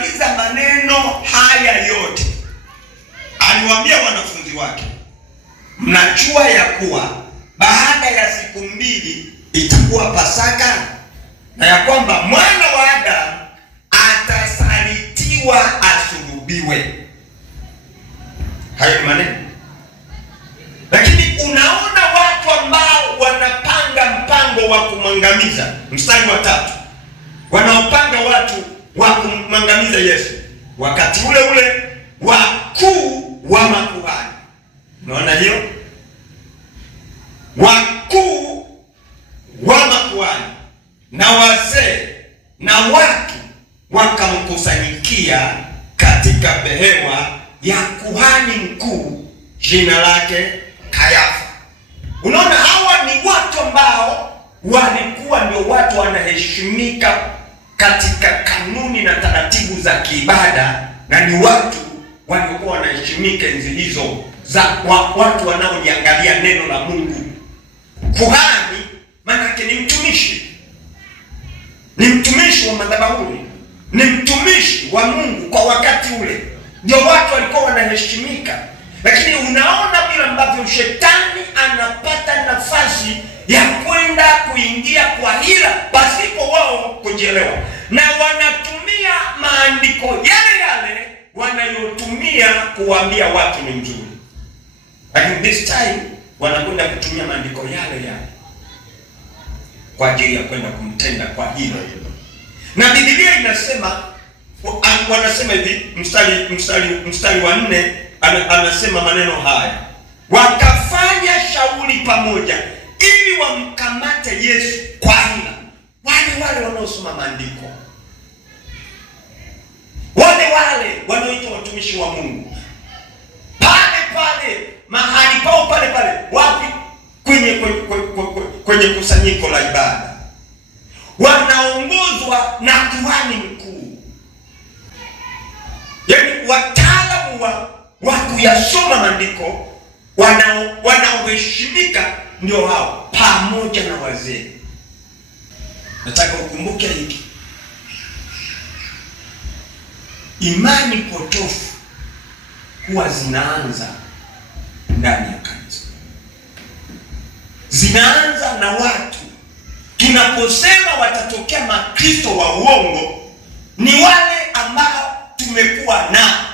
kumaliza maneno haya yote, aliwaambia wanafunzi wake, mnajua ya kuwa baada ya siku 2 itakuwa Pasaka, na ya kwamba mwana wa Adamu atasalitiwa asulubiwe. Hayo maneno. Lakini unaona watu ambao wanapanga mpango wa kumwangamiza, mstari wa 3, wanaopanga watu wa kumwangamiza Yesu, wakati ule ule wakuu wa makuhani. Unaona hiyo? Wakuu wa makuhani na wazee na watu wakamkusanyikia katika behewa ya kuhani mkuu, jina lake Kayafa. Unaona, hawa ni watu ambao walikuwa ndio watu wanaheshimika katika kanuni na taratibu za kiibada, na ni watu waliokuwa wanaheshimika enzi hizo za watu wanaoliangalia neno la Mungu. Kuhani maana ni mtumishi, ni mtumishi wa madhabahuni, ni mtumishi wa Mungu kwa wakati ule, ndio watu walikuwa wanaheshimika. Lakini unaona vile ambavyo shetani anapata nafasi ya kwenda kuingia kwa hila pasipo wao kujielewa, na wanatumia maandiko yale yale wanayotumia kuambia watu ni mzuri, lakini this time wanakwenda kutumia maandiko yale yale kwa ajili ya kwenda kumtenda kwa hilo. Na Biblia inasema, wanasema hivi, mstari wa 4 anasema maneno haya, wakafanya shauri pamoja ili wamkamate Yesu kwa hila. Wale wanaosoma maandiko, wale wanaoitwa watumishi wa Mungu, pale mahali pao pale wapi? Kwenye kusanyiko la ibada, wanaongozwa na kuhani mkuu, yaani wataalamu wa kuyasoma maandiko, wanaoheshimika ndio hao, pamoja na wazee. Nataka ukumbuke hiki, imani potofu huwa zinaanza ndani ya kanisa, zinaanza na watu. Tunaposema watatokea makristo wa uongo, ni wale ambao tumekuwa nao.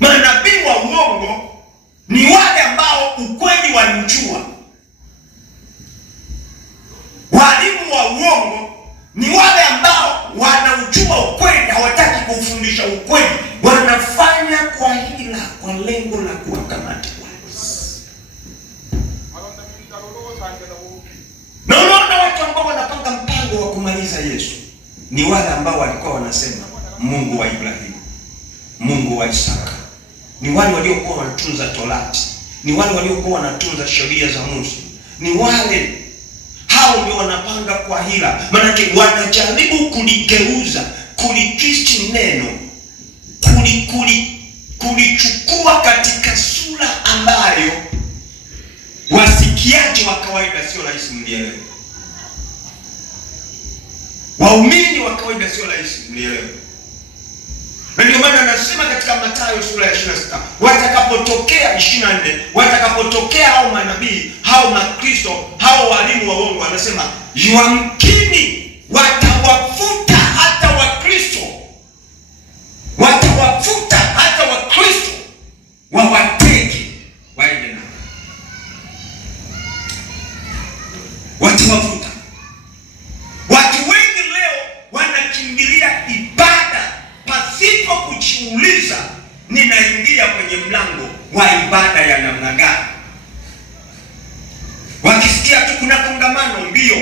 Manabii wa uongo ni wale ambao ukweli wanijua. Walimu wa uongo ni wale ambao wanaujua ukweli, hawataki kufundisha ukweli, wanafanya kwa hila, kwa lengo la kuwakamata watu. Na unaona watu ambao wanapanga mpango wa kumaliza Yesu ni wale ambao walikuwa wanasema Mungu wa Ibrahimu, Mungu wa Isaka. Ni wale waliokuwa wanatunza Torati, ni wale waliokuwa wanatunza sheria za Musa, ni wale hao ndio wanapanga kwa hila. Maanake wanajaribu kuligeuza, kulitwist neno, kulichukua katika sura ambayo wasikiaji wa kawaida sio rahisi mlielewe. Waumini wa kawaida sio rahisi mlielewe. Na ndio maana anasema katika Mathayo sura ya 26, watakapotokea 24, watakapotokea hao manabii, hao makristo, hao walimu wa uongo, anasema yamkini watawafuta hata wakristo, watawafuta hata wakristo wawateke waende nao, watawafuta. Watu wengi leo wanakimbilia ibada pasipo kujiuliza, ninaingia kwenye mlango wa ibada ya namna gani? Wakisikia tu kuna kongamano mbio,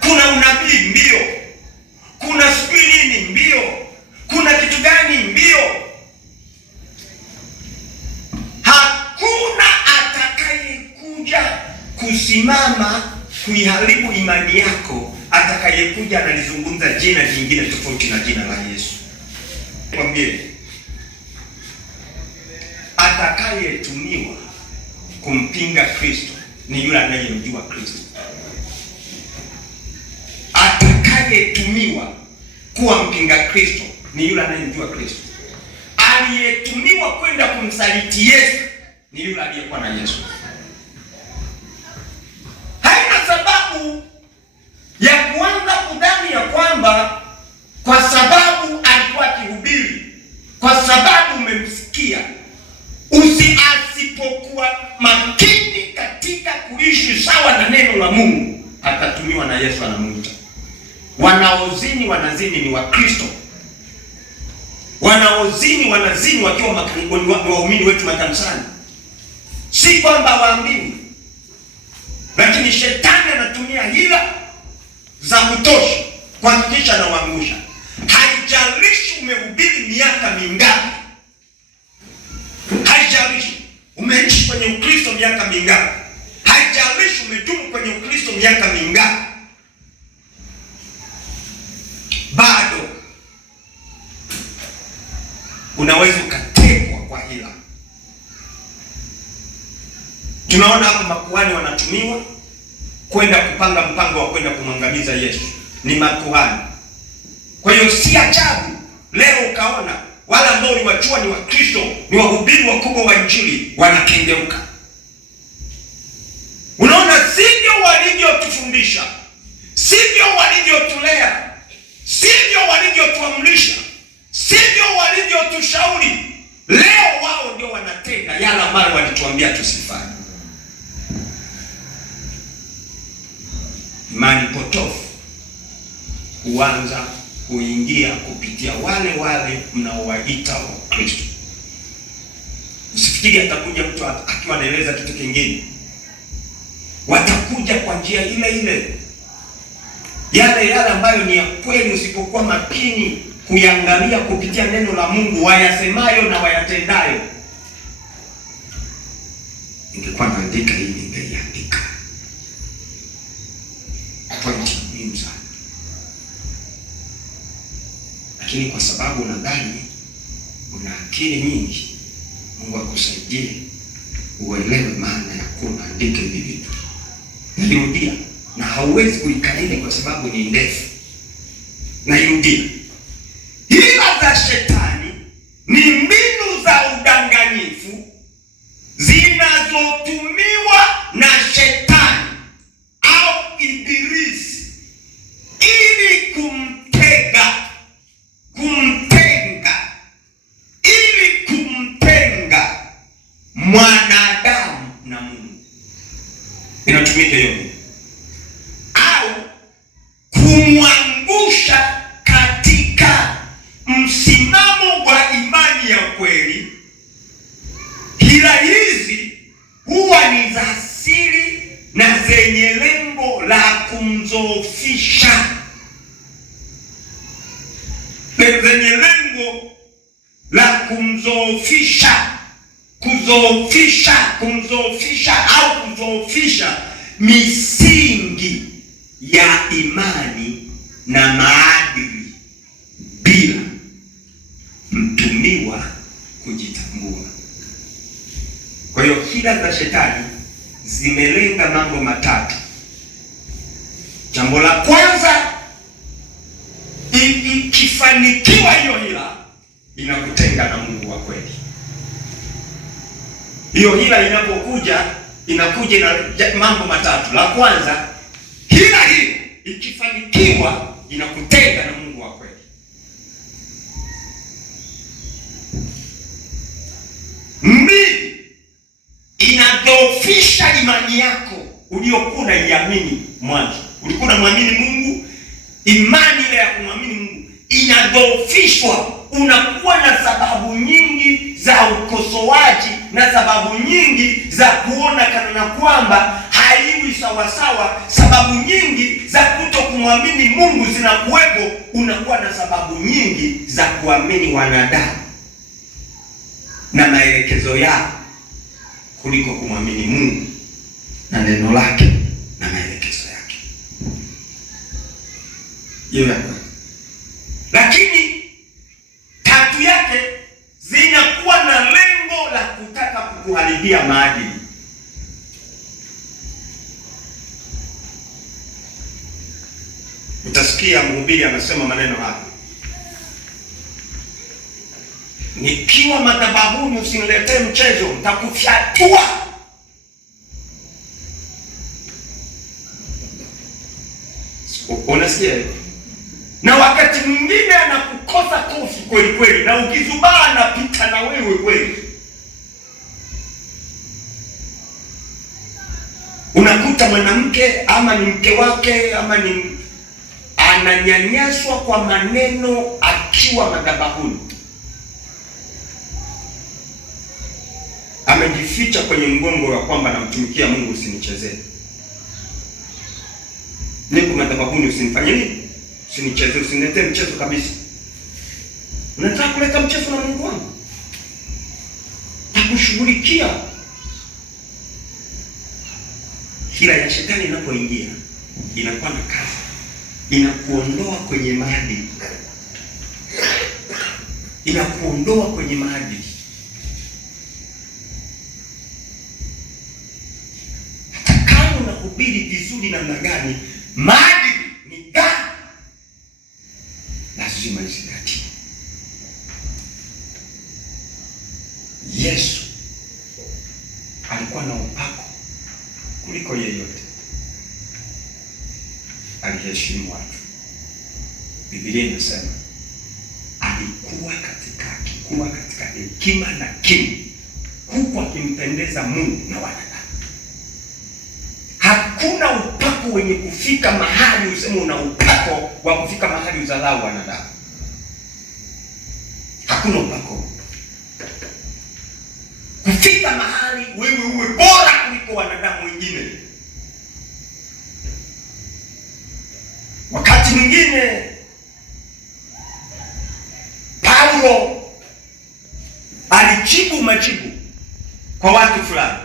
kuna unabii mbio, kuna sijui nini mbio, kuna kitu gani mbio. Hakuna atakayekuja kusimama kuiharibu imani yako, atakayekuja analizungumza jina jingine tofauti na jina la Yesu. Mwambie, atakayetumiwa kumpinga Kristo ni yule anayemjua Kristo. Atakayetumiwa kuwa mpinga Kristo ni yule anayemjua Kristo. Aliyetumiwa kwenda kumsaliti Yesu ni yule aliyekuwa na Yesu. Haina sababu ya kuanza kudhani ya kwamba kwa sababu alikuwa akihubiri, kwa sababu umemsikia, asipokuwa makini katika kuishi sawa na neno la Mungu, atatumiwa na Yesu anamuita. Wanaozini wanazini ni Wakristo. Wanaozini wanazini wakiwa waumini wetu makanisani. Si kwamba waambiwi, lakini shetani anatumia hila za kutosha kuhakikisha anawaangusha. Haijalishi umehubiri miaka mingapi, haijalishi umeishi kwenye Ukristo miaka mingapi, haijalishi umedumu kwenye Ukristo miaka mingapi, bado unaweza ukatekwa kwa hila. Tunaona hapo makuhani wanatumiwa kwenda kupanga mpango wa kwenda kumwangamiza Yesu. Ni makuhani. Kwa hiyo si ajabu leo ukaona wala ambao uliwajua ni Wakristo, ni wahubiri wakubwa wa Injili, wanakengeuka. Unaona, sivyo walivyotufundisha, sivyo walivyotulea, sivyo walivyotuamrisha, sivyo walivyotushauri. Leo wao ndio wanatenda yale ambayo walituambia tusifanye. Imani potofu huanza kuingia kupitia wale wale mnaowaita Wakristo. Usifikiri atakuja mtu akiwa anaeleza kitu kingine. Watakuja kwa njia ile ile, yale ambayo ni ya kweli, usipokuwa makini kuyangalia kupitia neno la Mungu wayasemayo na wayatendayo. Ningekuwa naandika hii, ningeiandika point muhimu sana, lakini kwa sababu nadhani una akili nyingi, Mungu akusaidie uelewe maana ya kuandika hivi vitu. Nairudia na hauwezi kuikariri kwa sababu ni ndefu. Nairudia, hila za shetani ni mbinu za udanganyifu zinazotumiwa na shetani au ibilisi ili kumtenga mwanadamu na Mungu. Inatumika hiyo, au kumwangusha katika msimamo wa imani ya kweli. Hila hizi huwa ni za siri na zenye lengo la kumzoofisha, zenye lengo la kumzoofisha au kuzoofisha misingi ya imani na maadili bila mtumiwa kujitambua. Kwa hiyo hila za shetani zimelenga mambo matatu. Jambo la kwanza, ikifanikiwa hiyo hila, inakutenga na Mungu wa kweli. Hiyo hila inapokuja, inakuja na mambo matatu. La kwanza, hila hiyo ikifanikiwa inakutenga na Mungu wa kweli. Mbili, inadhoofisha imani yako uliyokuwa unaiamini mwanzo. Ulikuwa unamwamini Mungu, imani ile ya kumwamini Mungu inadhoofishwa. Unakuwa na sababu nyingi za ukosoaji na sababu nyingi za kuona kana kwamba haiwi sawasawa. Sababu nyingi za kuto kumwamini Mungu zinakuwepo. Unakuwa na sababu nyingi za kuamini wanadamu na maelekezo yao kuliko kumwamini Mungu na neno lake na maelekezo yake. Hiyo ya kwanza. Lakini tatu yake zinakuwa na lengo la kutaka kukuharibia maadili. Utasikia mhubiri anasema maneno haya: nikiwa madhabahuni usiniletee mchezo, nitakufyatua. Unasikia? Na wakati mwingine anakukosa kofi kweli kweli, na ukizubaa anapita na wewe kweli. Unakuta mwanamke ama ni mke wake ama ni ananyanyaswa kwa maneno akiwa madhabahuni, amejificha kwenye mgongo wa kwamba namtumikia Mungu, usinichezee. Niko madhabahuni, usinifanye nini? Usinichezee, usiniletee mchezo kabisa. Unataka kuleta mchezo na Mungu wangu? Nakushughulikia. Hila ya shetani inapoingia inakuwa na kazi, inakuondoa kwenye maadili, inakuondoa kwenye maadili. Hata kama unahubiri vizuri namna gani, maadili ni gani lazima izingatie. Yesu alikuwa na upako kuliko yeyote, aliheshimu watu. Biblia inasema alikuwa katika hekima na kimo, huku akimpendeza Mungu na wanadamu. Hakuna upako wenye kufika mahali useme una upako wa kufika mahali uzalau wanadamu. Hakuna upako kufika mahali wewe uwe bora kuliko wanadamu wengine. Wakati mwingine Paulo alijibu majibu kwa watu fulani,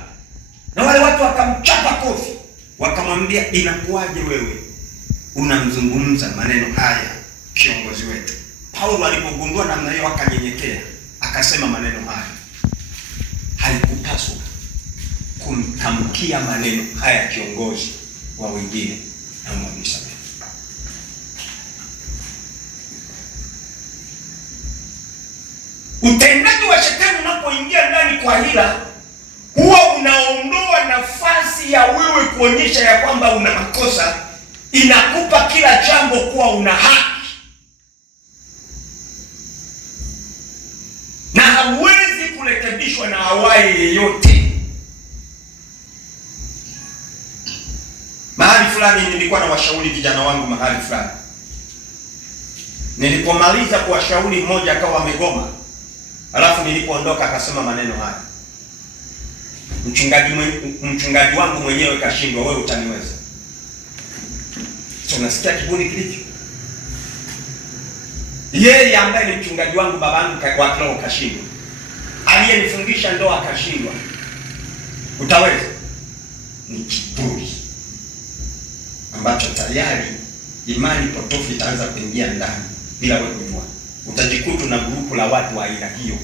na wale watu wakamchapa kofi, wakamwambia, inakuwaje wewe unamzungumza maneno haya kiongozi wetu? Paulo alipogundua namna hiyo akanyenyekea, akasema maneno haya, haikupaswa kumtamkia maneno haya kiongozi wa wengine, na mwamisa. Utendaji wa shetani unapoingia ndani kwa hila, huwa unaondoa nafasi ya wewe kuonyesha ya kwamba una makosa, inakupa kila jambo kuwa una haki, na hauwezi kurekebishwa na awaye yeyote. Mahali fulani nilikuwa na washauri vijana wangu mahali fulani. Nilipomaliza kuwashauri, mmoja akawa amegoma. Alafu nilipoondoka akasema maneno haya, mchungaji wangu mwenyewe kashindwa, wewe utaniweza? So unasikia kiburi kilivyo? Yeye ambaye ni mchungaji wangu, babangu wa kiroho, kashindwa. Aliyenifungisha ndoa kashindwa, utaweza? Ni kiburi ambacho tayari imani potofu itaanza kuingia ndani bila wewe kujua. Utajikuta na grupu la watu wa aina hiyo.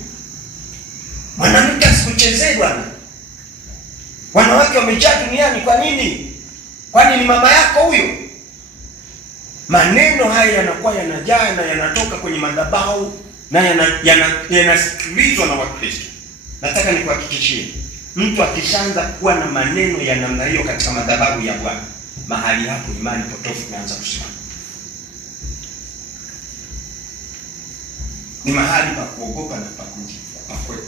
Mwanamke asikuchezee bwana. Wanawake wamejaa duniani, kwa nini? Kwani ni mama yako huyo? Maneno haya yanakuwa yanajaa na yanatoka kwenye madhabahu na yanasikilizwa na Wakristo. Nataka nikuhakikishie, mtu akishaanza kuwa na maneno ya namna hiyo katika madhabahu ya Bwana, mahali hapo imani potofu imeanza kusimama. Ni mahali pa kuogopa na pa kwetu.